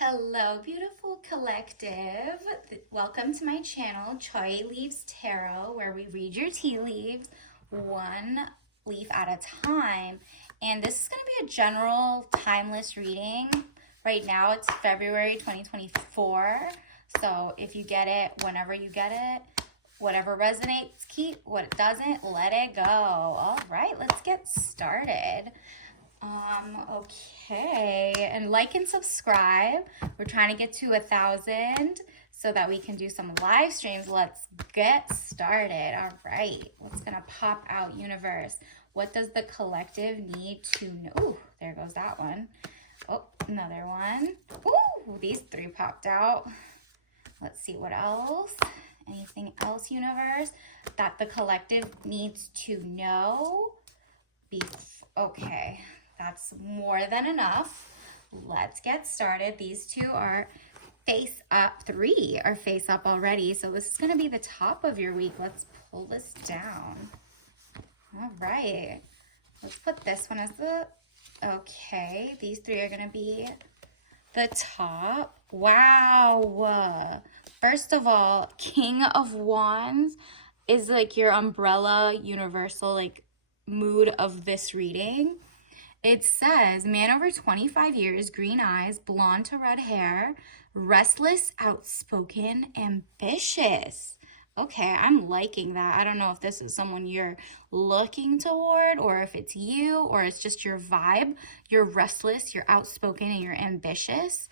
Hello, beautiful collective. Welcome to my channel, Choi Leaves Tarot, where we read your tea leaves one leaf at a time. And this is going to be a general timeless reading. Right now it's February 2024. So if you get it, whenever you get it, whatever resonates, keep. What doesn't, let it go. All right, let's get started. Okay, and like and subscribe. We're trying to get to 1,000 so that we can do some live streams. Let's get started. All right, what's gonna pop out, universe? What does the collective need to know? Ooh, there goes that one. Oh, another one. Ooh, these three popped out. Let's see what else. Anything else, universe, that the collective needs to know? Okay. That's more than enough. Let's get started. These two are face up. Three are face up already. So this is going to be the top of your week. Let's pull this down. All right. Let's put this one as the... Okay. These three are going to be the top. Wow. First of all, King of Wands is like your umbrella universal like mood of this reading. It says, man over 25 years, green eyes, blonde to red hair, restless, outspoken, ambitious. Okay, I'm liking that. I don't know if this is someone you're looking toward or if it's you or it's just your vibe. You're restless, you're outspoken, and you're ambitious.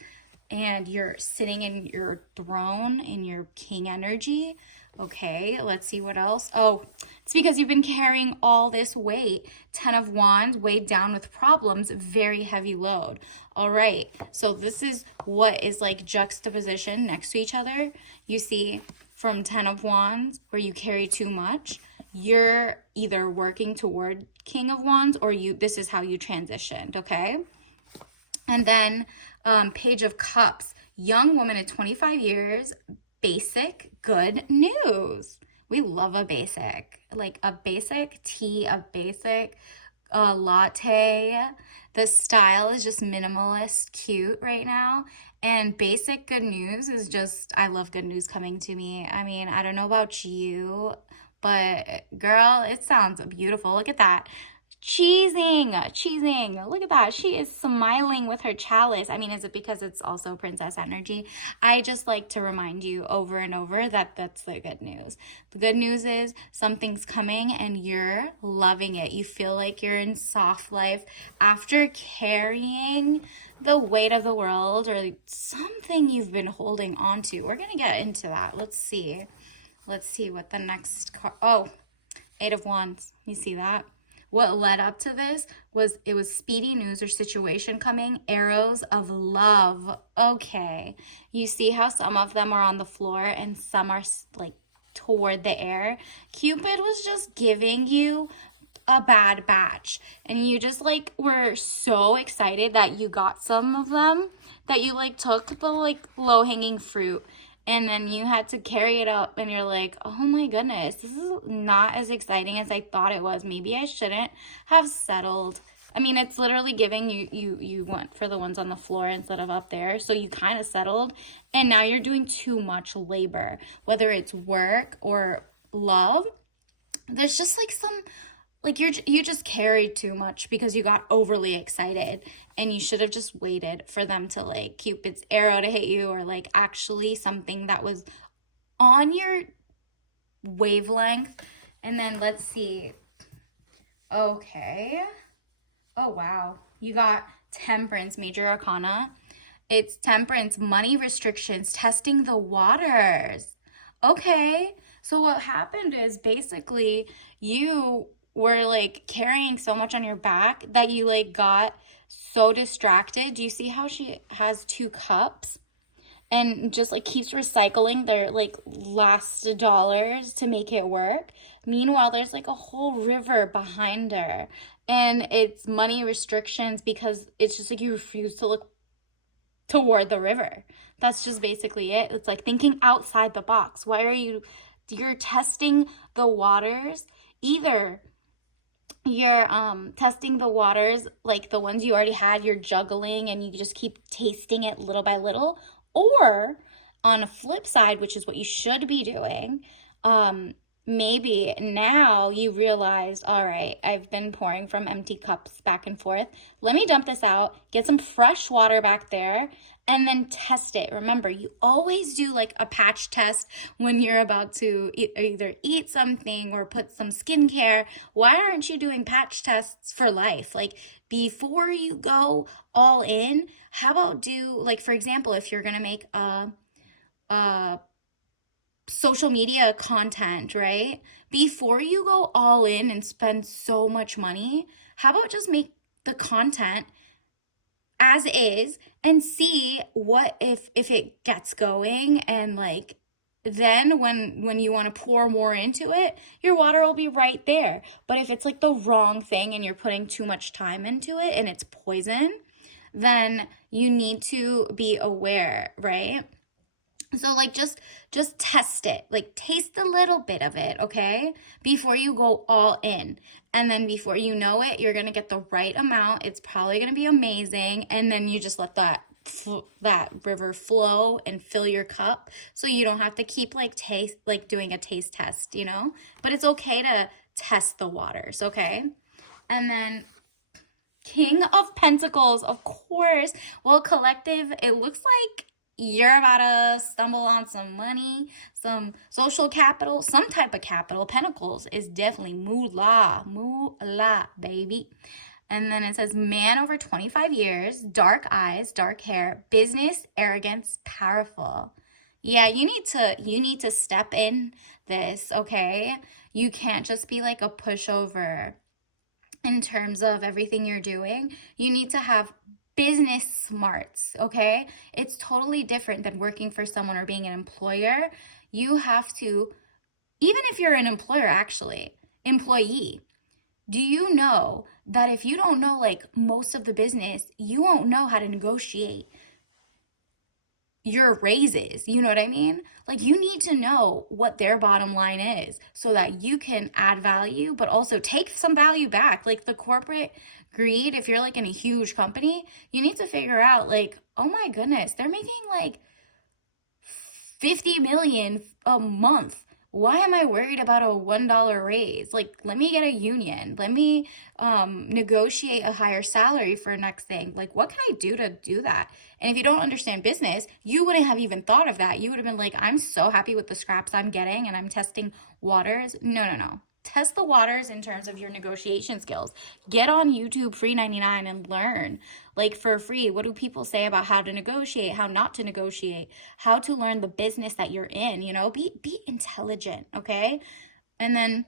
And you're sitting in your throne in your king energy. Okay, let's see what else. Oh, it's because you've been carrying all this weight. 10 of Wands, weighed down with problems, very heavy load. All right, so this is what is like juxtaposition next to each other. You see from 10 of Wands, where you carry too much, you're either working toward King of Wands or this is how you transitioned, okay? And then Page of Cups, young woman at 25 years, basic, good news. We love a basic, like a basic tea, a basic latte. The style is just minimalist, cute right now. And basic good news is just, I love good news coming to me. I mean, I don't know about you, but girl, it sounds beautiful. Look at that. Cheesing. Look at that. She is smiling with her chalice. I mean, is it because it's also princess energy? I just like to remind you over and over that that's the good news. The good news is something's coming and you're loving it. You feel like you're in soft life after carrying the weight of the world or something you've been holding on to. We're going to get into that. Let's see what the next card. Oh, Eight of Wands. You see that? What led up to this was it was speedy news or situation coming, arrows of love. Okay, you see how some of them are on the floor and some are like toward the air. Cupid was just giving you a bad batch and you just like were so excited that you got some of them that you like took the like low-hanging fruit and then you had to carry it up and you're like, oh my goodness, this is not as exciting as I thought it was. Maybe I shouldn't have settled. I mean, it's literally giving you went for the ones on the floor instead of up there. So you kind of settled and now you're doing too much labor, whether it's work or love. There's just like some, like you just carried too much because you got overly excited and you should have just waited for them to like Cupid's arrow to hit you or like actually something that was on your wavelength. And then let's see. Okay. Oh, wow. You got Temperance, Major Arcana. It's Temperance, money restrictions, testing the waters. Okay. So what happened is basically you were like carrying so much on your back that you like got so distracted. Do you see how she has two cups and just like keeps recycling their like last dollars to make it work? Meanwhile, there's like a whole river behind her and it's money restrictions because it's just like you refuse to look toward the river. That's just basically it. It's like thinking outside the box. You're testing the waters. Either you're testing the waters, like the ones you already had, you're juggling and you just keep tasting it little by little. Or on a flip side, which is what you should be doing, um maybe now you realized, all right, I've been pouring from empty cups back and forth. Let me dump this out, get some fresh water back there, and then test it. Remember, you always do like a patch test when you're about to either eat something or put some skincare. Why aren't you doing patch tests for life? Like, before you go all in, how about do, like, for example, if you're gonna make a social media content, right? Before you go all in and spend so much money, how about just make the content as is and see what if it gets going, and like, then when you want to pour more into it, your water will be right there. But if it's like the wrong thing and you're putting too much time into it and it's poison, then you need to be aware, right? So like, just test it. Like, taste a little bit of it, okay? Before you go all in. And then before you know it, you're going to get the right amount. It's probably going to be amazing, and then you just let that river flow and fill your cup, so you don't have to keep like doing a taste test, you know? But it's okay to test the waters, okay? And then King of Pentacles, of course. Well, collective, it looks like you're about to stumble on some money, some social capital, some type of capital. Pentacles is definitely moolah, moolah, baby. And then it says man over 25 years, dark eyes, dark hair, business, arrogance, powerful. Yeah, you need to step in this, okay? You can't just be like a pushover in terms of everything you're doing. You need to have business smarts, okay? It's totally different than working for someone or being an employer. You have to, even if you're an employer, actually, employee, do you know that if you don't know like most of the business, you won't know how to negotiate your raises? You know what I mean? Like, you need to know what their bottom line is so that you can add value, but also take some value back. Like, the corporate greed, if you're like in a huge company, you need to figure out like, oh my goodness, they're making like 50 million a month. Why am I worried about a $1 raise? Like, let me get a union. Let me negotiate a higher salary for next thing. Like, what can I do to do that? And if you don't understand business, you wouldn't have even thought of that. You would have been like, I'm so happy with the scraps I'm getting and I'm testing waters. No, no, no. Test the waters in terms of your negotiation skills. Get on YouTube free 99 and learn, like, for free. What do people say about how to negotiate, how not to negotiate, how to learn the business that you're in, you know? Be intelligent, okay? And then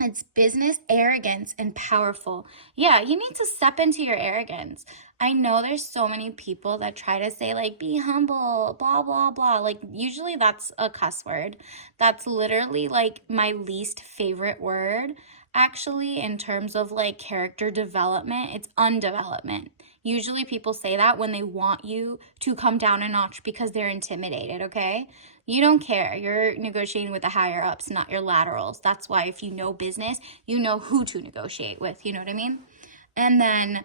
it's business, arrogance, and powerful. Yeah, you need to step into your arrogance. I know there's so many people that try to say, like, be humble, blah, blah, blah. Like, usually that's a cuss word. That's literally, like, my least favorite word, actually, in terms of, like, character development. It's undevelopment. Usually people say that when they want you to come down a notch because they're intimidated, okay? You don't care. You're negotiating with the higher ups, not your laterals. That's why if you know business, you know who to negotiate with. You know what I mean? And then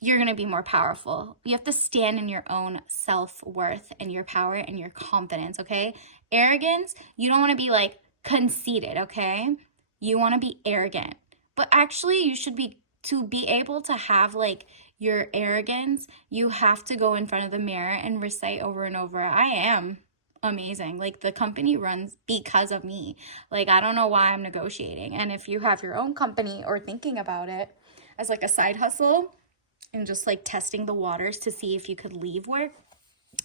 you're going to be more powerful. You have to stand in your own self-worth and your power and your confidence, okay? Arrogance, you don't want to be like conceited, okay? You want to be arrogant. But actually, you should be, to be able to have like your arrogance, you have to go in front of the mirror and recite over and over, I am amazing. Like, the company runs because of me. Like, I don't know why I'm negotiating. And if you have your own company or thinking about it as like a side hustle and just like testing the waters to see if you could leave work,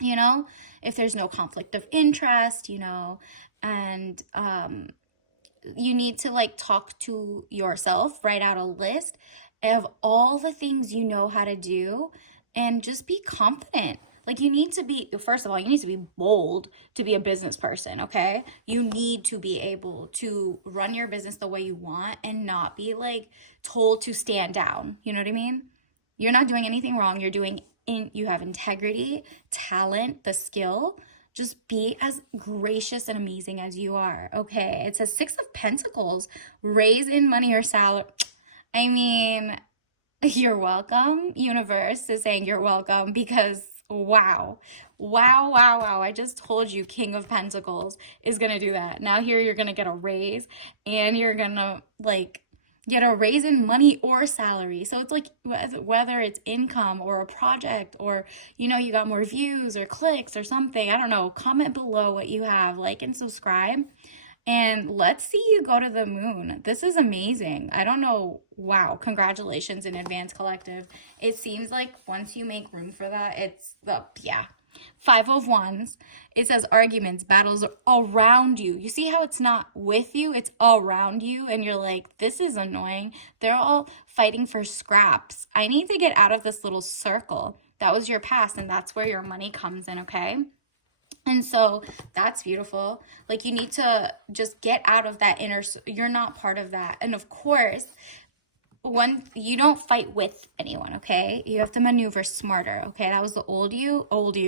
you know, if there's no conflict of interest, you know, and you need to like talk to yourself, write out a list of all the things you know how to do, and just be confident. Like, you need to be, first of all, you need to be bold to be a business person, okay? You need to be able to run your business the way you want and not be like told to stand down. You know what I mean? You're not doing anything wrong. You have integrity, talent, the skill. Just be as gracious and amazing as you are, okay? It says 6 of Pentacles, raise in money or salary. I mean, you're welcome. Universe is saying you're welcome because wow. Wow, wow, wow. I just told you King of Pentacles is going to do that. Now here you're going to get a raise and you're going to like get a raise in money or salary. So it's like whether it's income or a project or you got more views or clicks or something. I don't know. Comment below what you have, like and subscribe. And let's see you go to the moon. This is amazing. I don't know. Wow. Congratulations in advance, collective. It seems like once you make room for that, it's yeah. Five of Wands. It says arguments, battles around you. You see how it's not with you, it's around you. And you're like, this is annoying. They're all fighting for scraps. I need to get out of this little circle. That was your past, and that's where your money comes in, okay? And so that's beautiful. Like you need to just get out of that you're not part of that. And of course, you don't fight with anyone, okay? You have to maneuver smarter, okay? That was the old you.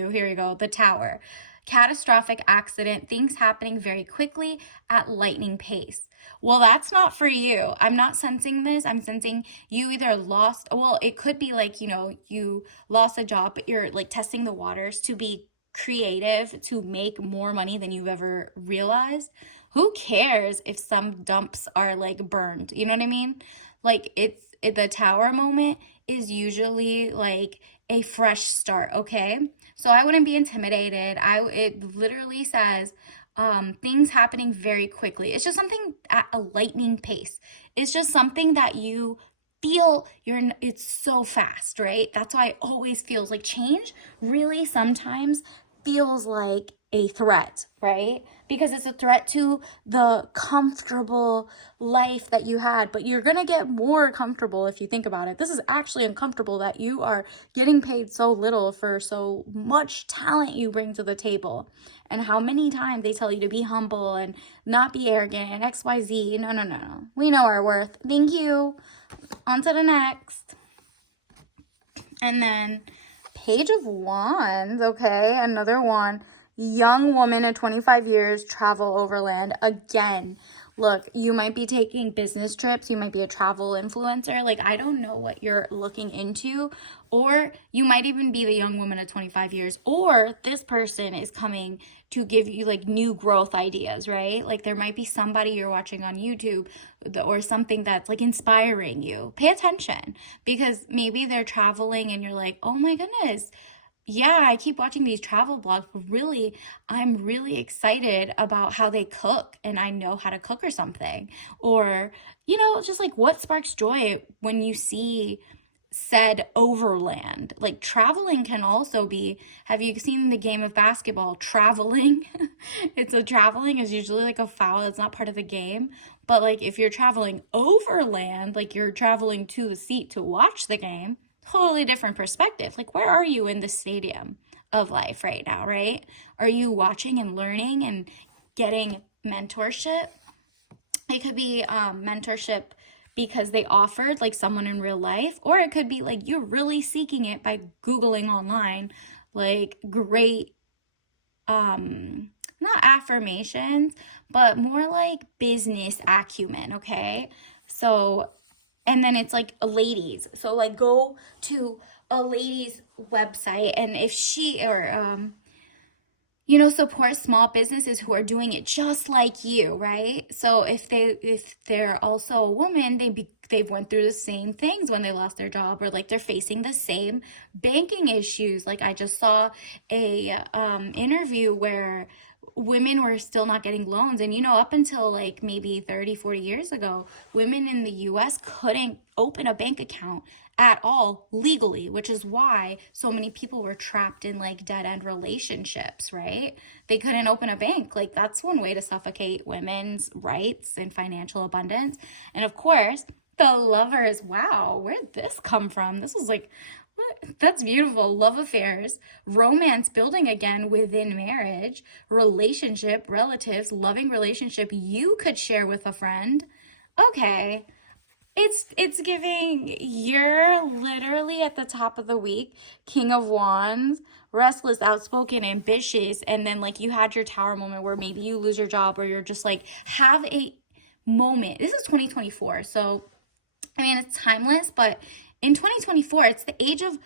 Here you go. The Tower. Catastrophic accident, things happening very quickly at lightning pace. Well, that's not for you. I'm not sensing this. I'm sensing you either lost, well, it could be like, you lost a job, but you're like testing the waters to be creative to make more money than you've ever realized. Who cares if some dumps are like burned? You know what I mean? Like the Tower moment is usually like a fresh start, okay? So I wouldn't be intimidated. It literally says things happening very quickly. It's just something at a lightning pace. It's just something that you feel it's so fast, right? That's why it always feels like change really sometimes feels like a threat, right? Because it's a threat to the comfortable life that you had, but you're gonna get more comfortable if you think about it. This is actually uncomfortable that you are getting paid so little for so much talent you bring to the table. And how many times they tell you to be humble and not be arrogant and XYZ. No. We know our worth. Thank you. On to the next. And then Page of Wands, okay, another one. Young woman at 25 years, travel overland. Again, look, you might be taking business trips. You might be a travel influencer. Like, I don't know what you're looking into. Or you might even be the young woman at 25 years. Or this person is coming to give you, like, new growth ideas, right? Like, there might be somebody you're watching on YouTube or something that's, like, inspiring you. Pay attention. Because maybe they're traveling and you're like, oh, my goodness, yeah, I keep watching these travel blogs, but really, I'm really excited about how they cook and I know how to cook or something. Or, just like what sparks joy when you see said overland. Like traveling can also be, have you seen the game of basketball? Traveling. Traveling is usually like a foul. It's not part of the game. But like if you're traveling overland, like you're traveling to the seat to watch the game, totally different perspective. Like, where are you in the stadium of life right now, right? Are you watching and learning and getting mentorship? It could be mentorship because they offered like someone in real life, or it could be like you're really seeking it by Googling online, like great, not affirmations, but more like business acumen, okay? So and then it's like a ladies. So like go to a lady's website and if she or support small businesses who are doing it just like you, right? So if they're also a woman, they've went through the same things when they lost their job, or like they're facing the same banking issues. Like I just saw a interview where women were still not getting loans. And, up until like maybe 30, 40 years ago, women in the US couldn't open a bank account at all legally, which is why so many people were trapped in like dead end relationships, right? They couldn't open a bank. Like that's one way to suffocate women's rights and financial abundance. And of course, the Lovers. Wow, where'd this come from? This was like, that's beautiful. Love affairs, romance building again within marriage, relationship, relatives, loving relationship you could share with a friend. Okay. It's giving, you're literally at the top of the week, King of Wands, restless, outspoken, ambitious, and then like you had your Tower moment where maybe you lose your job or you're just like have a moment. This is 2024, so I mean, it's timeless, but in 2024, it's the age of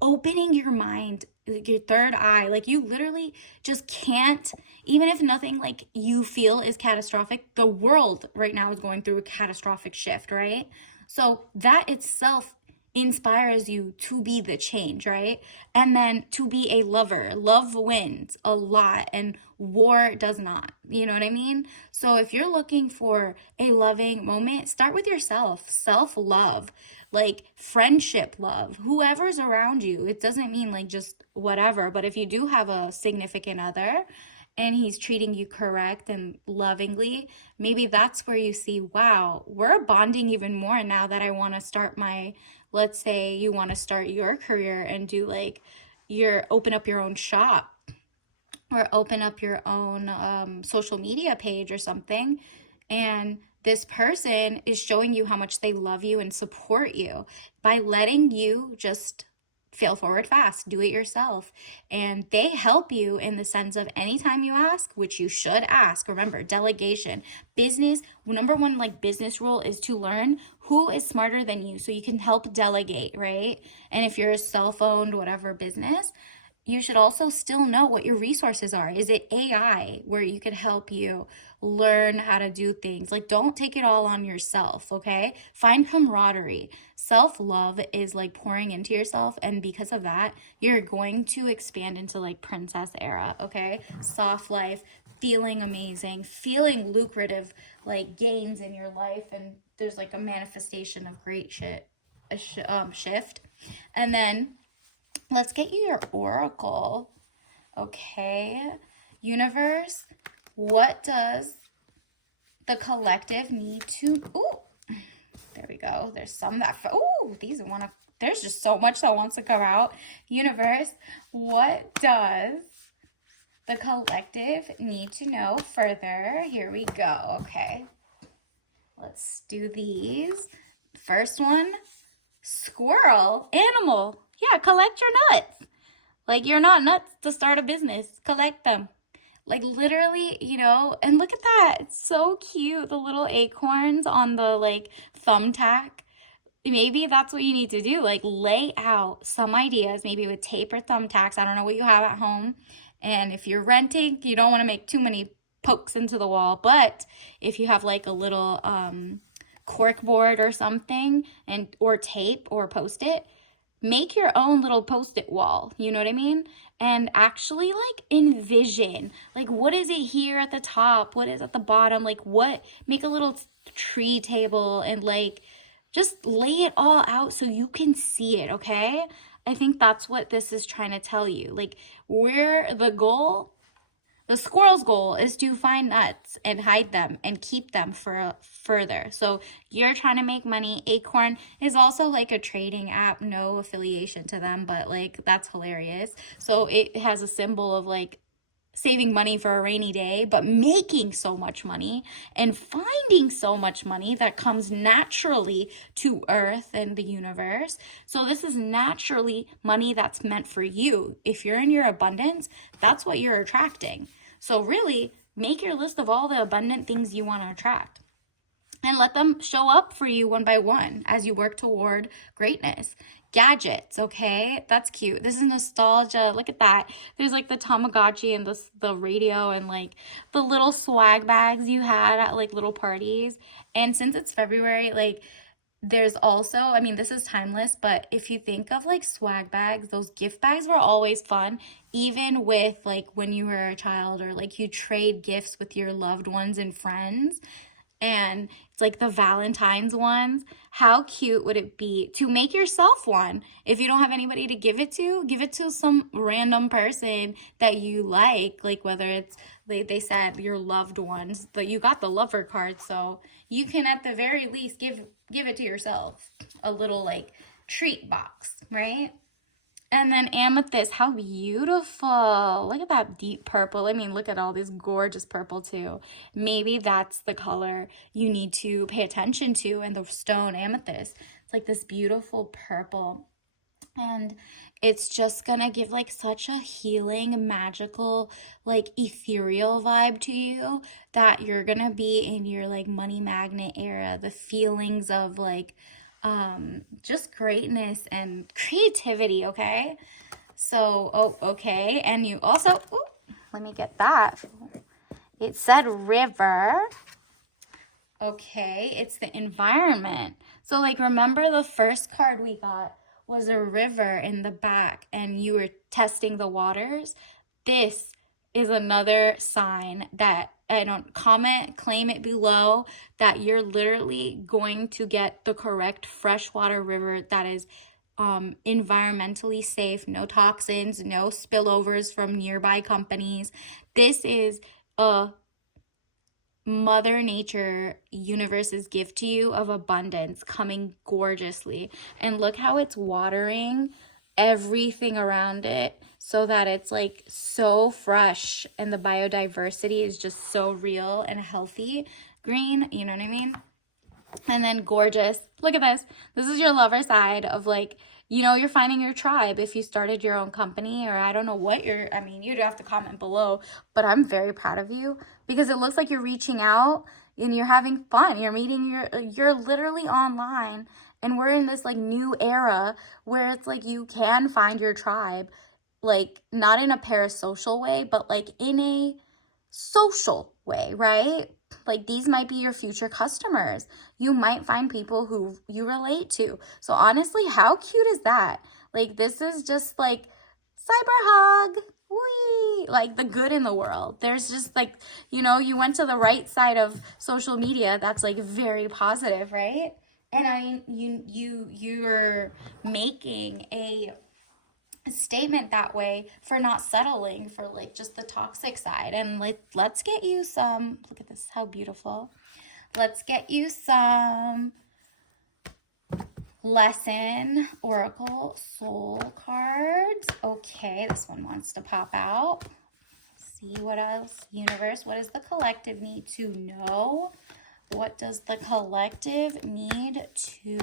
opening your mind, like your third eye. Like you literally just can't, even if nothing like you feel is catastrophic, the world right now is going through a catastrophic shift, right? So that itself inspires you to be the change, right? And then to be a lover. Love wins a lot and war does not. You know what I mean? So if you're looking for a loving moment, start with yourself. Self-love, like friendship love, whoever's around you. It doesn't mean like just whatever, but if you do have a significant other and he's treating you correct and lovingly, maybe that's where you see, wow, we're bonding even more now that I want to start my, let's say you want to start your career and do like your open up your own shop or open up your own social media page or something. And this person is showing you how much they love you and support you by letting you just fail forward fast, do it yourself. And they help you in the sense of anytime you ask, which you should ask. Remember, delegation, business, number one, like business rule is to learn who is smarter than you so you can help delegate, right? And if you're a self-owned, whatever business, you should also still know what your resources are. Is it AI where you could help you learn how to do things? Like, don't take it all on yourself, okay? Find camaraderie. Self-love is like pouring into yourself, and because of that, you're going to expand into like princess era, okay? Soft life, feeling amazing, feeling lucrative, like gains in your life, and there's like a manifestation of great shit, shift. And then let's get you your oracle. Okay. Universe, what does the collective need to... Ooh, there we go. There's some that... Ooh, these want to... There's just so much that wants to come out. Universe, what does the collective need to know further? Here we go. Okay. Let's do these. First one, squirrel, animal. Yeah, collect your nuts. Like, you're not nuts to start a business. Collect them. Like, literally, you know, and look at that. It's so cute. The little acorns on the, like, thumbtack. Maybe that's what you need to do. Like, lay out some ideas, maybe with tape or thumbtacks. I don't know what you have at home. And if you're renting, you don't want to make too many pokes into the wall. But if you have, like, a little cork board or something, and or tape or Post-it, make your own little Post-it wall, you know what I mean? And actually like envision, like what is it here at the top? What is at the bottom? Like what, make a little tree table and like just lay it all out so you can see it, okay? I think that's what this is trying to tell you. Like where the goal, the squirrel's goal is to find nuts and hide them and keep them for further. So you're trying to make money. Acorn is also like a trading app, no affiliation to them, but like that's hilarious. So it has a symbol of like saving money for a rainy day, but making so much money and finding so much money that comes naturally to Earth and the universe. So this is naturally money that's meant for you. If you're in your abundance, that's what you're attracting. So really, make your list of all the abundant things you want to attract and let them show up for you one by one as you work toward greatness. Gadgets, okay? That's cute. This is nostalgia. Look at that. There's like the Tamagotchi and the radio and like the little swag bags you had at like little parties. And since it's February, like there's also, I mean, this is timeless, but if you think of like swag bags, those gift bags were always fun, even with like when you were a child or like you trade gifts with your loved ones and friends. And it's like the Valentine's ones. How cute would it be to make yourself one? If you don't have anybody to give it to some random person that you like whether it's, they said your loved ones, but you got the lover card, so you can at the very least give it to yourself. A little like treat box, right? And then amethyst, how beautiful. Look at that deep purple. I mean, look at all this gorgeous purple too. Maybe that's the color you need to pay attention to in the stone amethyst. It's like this beautiful purple. And it's just gonna give like such a healing, magical, like ethereal vibe to you that you're gonna be in your like money magnet era. The feelings of like just greatness and creativity, okay? So, oh, okay. And you also, ooh, let me get that. It said river. Okay, it's the environment. So, like, remember the first card we got was a river in the back, and you were testing the waters? This is another sign that I don't comment, claim it below, that you're literally going to get the correct freshwater river that is environmentally safe, no toxins, no spillovers from nearby companies. This is a Mother Nature, universe's gift to you of abundance coming gorgeously. And look how it's watering everything around it so that it's like so fresh and the biodiversity is just so real and healthy. Green, you know what I mean? And then gorgeous. Look at this. This is your lover side of like, you're finding your tribe if you started your own company, or I don't know what you'd have to comment below, but I'm very proud of you because it looks like you're reaching out and you're having fun. You're literally online, and we're in this like new era where it's like you can find your tribe, like not in a parasocial way, but like in a social way, right? Like these might be your future customers. You might find people who you relate to. So honestly, how cute is that? Like this is just like cyber hug. Wee! Like the good in the world. There's just like, you went to the right side of social media. That's like very positive, right? And I mean, you're making a statement that way for not settling for like just the toxic side. And like, let's get you some, look at this, how beautiful. Let's get you some lesson oracle soul cards. Okay, this one wants to pop out. See what else? Universe, what does the collective need to know? What does the collective need to,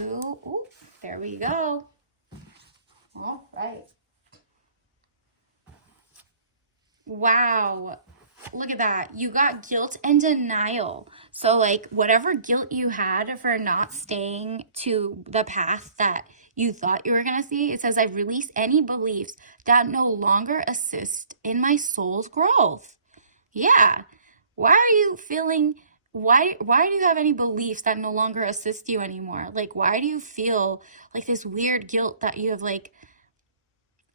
ooh, there we go. All right. Wow. Look at that. You got guilt and denial. So like whatever guilt you had for not staying to the path that you thought you were going to see, it says, I release any beliefs that no longer assist in my soul's growth. Yeah. Why are you feeling, why do you have any beliefs that no longer assist you anymore? Like, why do you feel like this weird guilt that you have like,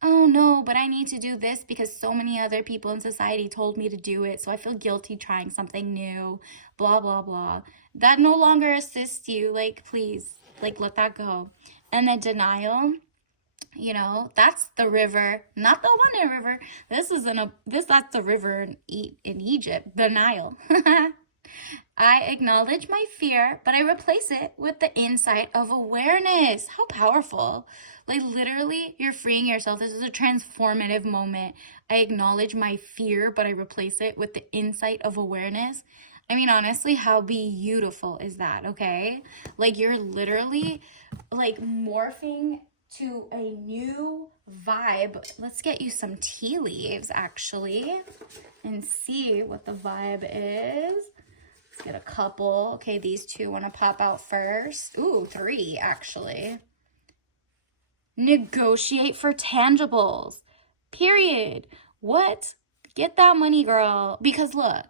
oh no, but I need to do this because so many other people in society told me to do it, so I feel guilty trying something new, blah, blah, blah. That no longer assists you. Like, please, like, let that go. And then denial, that's the river, not the Wonder River. That's the river in Egypt, the Nile. I acknowledge my fear, but I replace it with the insight of awareness. How powerful. Like literally, you're freeing yourself. This is a transformative moment. I acknowledge my fear, but I replace it with the insight of awareness. I mean, honestly, how beautiful is that, okay? Like you're literally like morphing to a new vibe. Let's get you some tea leaves actually and see what the vibe is. Let's get a couple. Okay, these two want to pop out first. Ooh, three actually. Negotiate for tangibles. Period. What? Get that money, girl. Because look,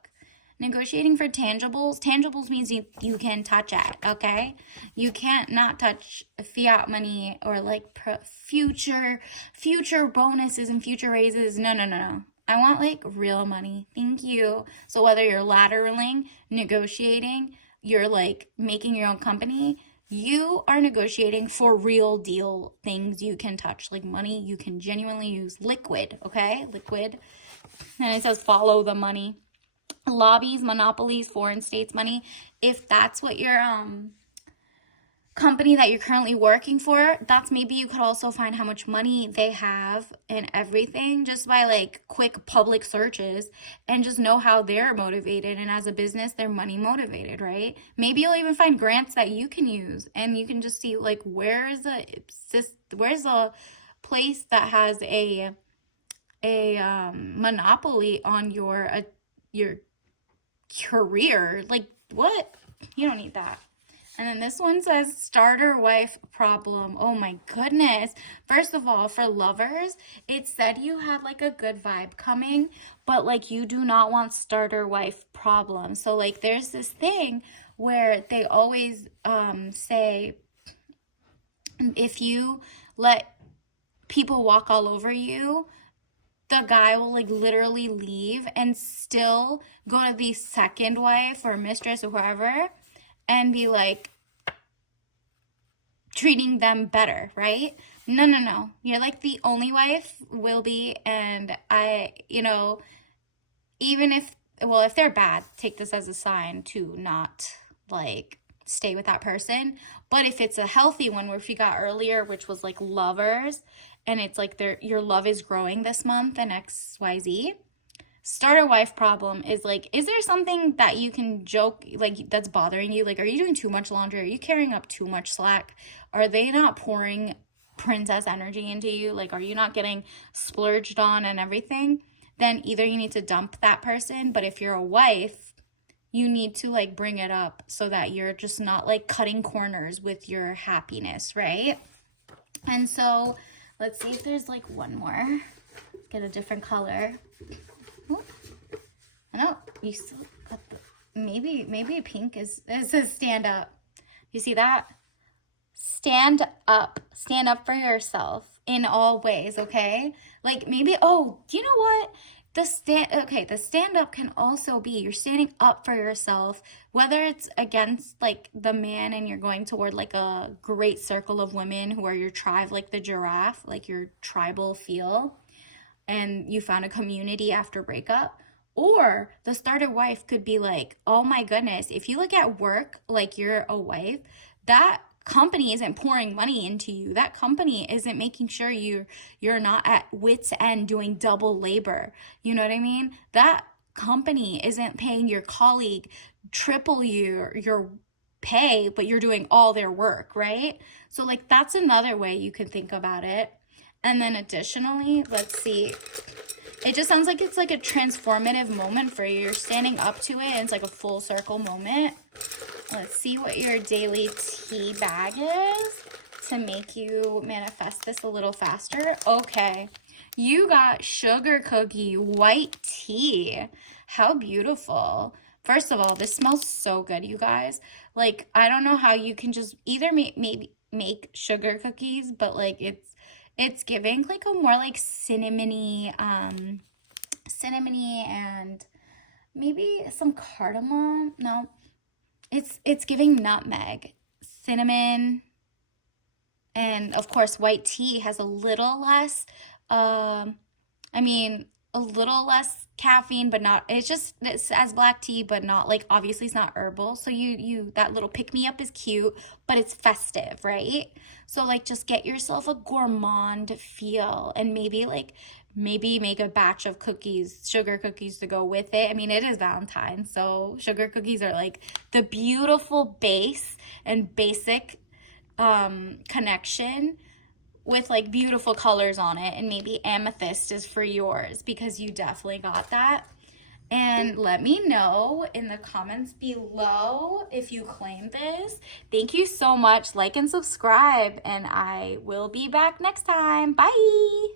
negotiating for tangibles means you can touch it, okay? You can't not touch fiat money or like future bonuses and future raises. No. I want like real money. Thank you. So whether you're lateraling, negotiating, you're like making your own company, you are negotiating for real deal things you can touch, like money you can genuinely use. Liquid, okay? Liquid. And it says follow the money. Lobbies, monopolies, foreign states money. If that's what your company that you're currently working for, that's maybe you could also find how much money they have and everything just by like quick public searches and just know how they're motivated. And as a business, they're money motivated, right? Maybe you'll even find grants that you can use, and you can just see like where's a place that has a monopoly on your career. Like what? You don't need that. And then this one says starter wife problem. Oh my goodness. First of all, for lovers, it said you had like a good vibe coming, but like you do not want starter wife problem. So like there's this thing where they always say if you let people walk all over you, the guy will like literally leave and still go to the second wife or mistress or whoever and be like treating them better, right? No, no, no. You're like the only wife will be, and even if, well, if they're bad, take this as a sign to not like stay with that person. But if it's a healthy one, where if you got earlier, which was like lovers, and it's like your love is growing this month and XYZ, starter wife problem is like, is there something that you can joke like that's bothering you? Like, are you doing too much laundry? Are you carrying up too much slack? Are they not pouring princess energy into you? Like, are you not getting splurged on and everything? Then either you need to dump that person, but if you're a wife, you need to like bring it up so that you're just not like cutting corners with your happiness, right? And so let's see if there's like one more. Let's get a different color. Oh, no, you still got the, maybe pink is, it says stand up. You see that? Stand up for yourself in all ways, okay? Like maybe, oh, do you know what? The stand up can also be you're standing up for yourself, whether it's against like the man and you're going toward like a great circle of women who are your tribe, like the giraffe, like your tribal feel, and you found a community after breakup. Or the starter wife could be like, oh my goodness, if you look at work like you're a wife, that company isn't pouring money into you. That company isn't making sure you're not at wit's end doing double labor. You know what I mean? That company isn't paying your colleague triple your pay, but you're doing all their work, right? So like that's another way you could think about it. And then additionally, let's see. It just sounds like it's like a transformative moment for you. You're standing up to it and it's like a full circle moment. Let's see what your daily tea bag is to make you manifest this a little faster. Okay, you got sugar cookie white tea. How beautiful. First of all, this smells so good, you guys. Like, I don't know how you can just either maybe make sugar cookies, but like it's giving like a more like cinnamony and maybe some cardamom. No, it's giving nutmeg, cinnamon, and of course white tea has a little less a little less caffeine, but not, it's as black tea, but not like, obviously it's not herbal. So you that little pick me up is cute, but it's festive, right? So like just get yourself a gourmand feel and maybe make a batch of cookies, sugar cookies to go with it. I mean, it is Valentine's, so sugar cookies are like the beautiful base and basic connection with like beautiful colors on it, and maybe amethyst is for yours because you definitely got that. And let me know in the comments below if you claim this. Thank you so much. Like and subscribe, and I will be back next time. Bye.